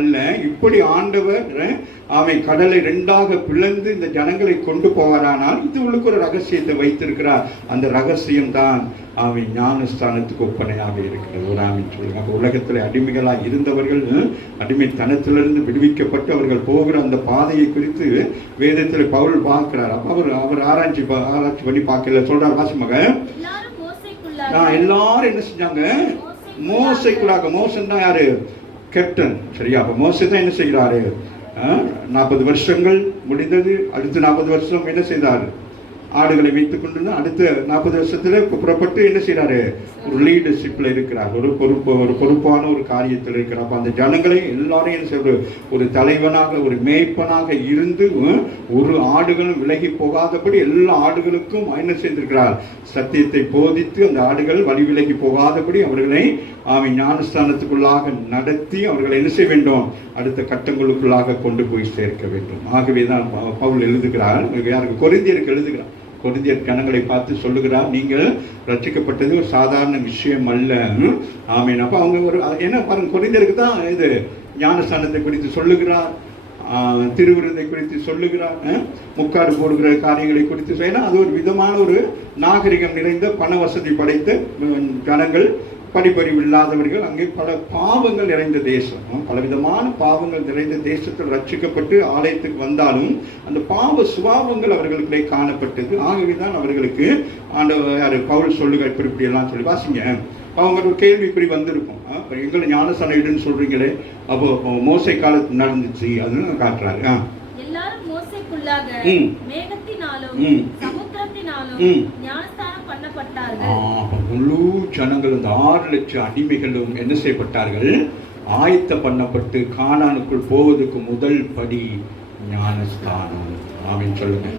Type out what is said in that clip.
அல்ல, இப்படி ஆண்டவர் அவன் கடலை ரெண்டாக பிளந்து இந்த ஜனங்களை கொண்டு போவாரானால் இது உள்ளுக்கு ஒரு ரகசியத்தை வைத்திருக்கிறார். அந்த ரகசியம் தான் அவன் ஞானஸ்தானத்துக்கு ஒப்பனையாக இருக்கிறது. ஒரு ஆமீன் சொல்லுங்க. உலகத்தில் அடிமைகளாக இருந்தவர்கள் அடிமைத்தனத்திலிருந்து விடுவிக்கப்பட்டு அவர்கள் போகிற அந்த பாதையை குறித்து வேதத்தில் பவுல் பார்க்கிறார். அப்ப அவர் ஆராய்ச்சி பண்ணி பார்க்கல. சொல்றார், வாசிமக எல்லாரும் என்ன செஞ்சாங்க? மோசைக்குள்ளாக. மோசன் தான் யாரு? கேப்டன். சரியா? அப்ப மோசே தான் என்ன செய்கிறாரு? 40 வருஷங்கள் முடிந்தது. அடுத்த 40 வருஷம் என்ன செய்தார்? ஆடுகளை வைத்துக் கொண்டு அடுத்த 40 வருஷத்துல புறப்பட்டு என்ன செய்யறாரு? ஒரு லீடர்ஷிப்ல இருக்கிறார். ஒரு பொறுப்பான ஒரு காரியத்தில் இருக்கிறார். அப்ப அந்த ஜனங்களை எல்லாரும் என்ன செய்ய, ஒரு தலைவனாக, ஒரு மேய்ப்பனாக இருந்து ஒரு ஆடுகளும் விலகி போகாதபடி எல்லா ஆடுகளுக்கும் என்ன செய்திருக்கிறார்? சத்தியத்தை போதித்து அந்த ஆடுகள் வழி விலகி போகாதபடி அவர்களை ஞானஸ்தானத்துக்குள்ளாக நடத்தி அவர்களை என்ன செய்ய வேண்டும்? அடுத்த கட்டங்களுக்குள்ளாக கொண்டு போய் சேர்க்க வேண்டும். ஆகவேதான் பவுல் எழுதுகிறார். யாருக்கு? கொரிந்தியருக்கு எழுதுகிறார். கொரிந்தியர் ஜனங்களை பார்த்து சொல்லுகிறார், நீங்கள் ரட்சிக்கப்பட்டது ஒரு சாதாரண விஷயம் அல்ல. ஆமீன். அப்ப அவங்க ஒரு என்ன பாருங்க, கொரிந்தியருக்கு தான் இது ஞானஸ்தானத்தை குறித்து சொல்லுகிறார், திருவிருந்தை குறித்து சொல்லுகிறார், முக்காடு போடுகிற காரியங்களை குறித்து. ஏன்னா அது ஒரு விதமான ஒரு நாகரிகம் நிறைந்த பண வசதி படைத்த ஜனங்கள், படிப்பறிவு இல்லாதவர்கள், அங்கே பல பாவங்கள் நிறைந்த தேசம், பலவிதமான பாவங்கள் நிறைந்த தேசத்தில் ரட்சிக்கப்பட்டு ஆலயத்துக்கு வந்தாலும் அந்த பாவ சுபாவங்கள் அவர்களுக்கு காணப்பட்டது. ஆகவேதான் அவர்களுக்கு ஆண்டவர் பவுல் சொல்லுங்க இப்படி எல்லாம் சொல்லி வாசிங்க. அவங்க ஒரு கேள்வி இப்படி வந்திருக்கும், எங்களை ஞானஸ்தானம் இடுன்னு சொல்றீங்களே, அப்போ மோசை காலத்து நடந்துச்சு அதுன்னு காட்டுறாரு. எல்லாரும் மோசைக்குள்ளாக மேகத்தினாலும் சமுத்திரத்தினாலும் ஞானஸ்தானம் பண்ணப்பட்டார்கள். முழு ஜனங்கள் அந்த 6 லட்சம் அடிமைகளும் என்ன செய்யப்பட்டார்கள்? ஆயத்த பண்ணப்பட்டு கானானுக்குள் போவதற்கு முதல் படி ஞானஸ்தானம். ஆமீன் சொல்லுங்க.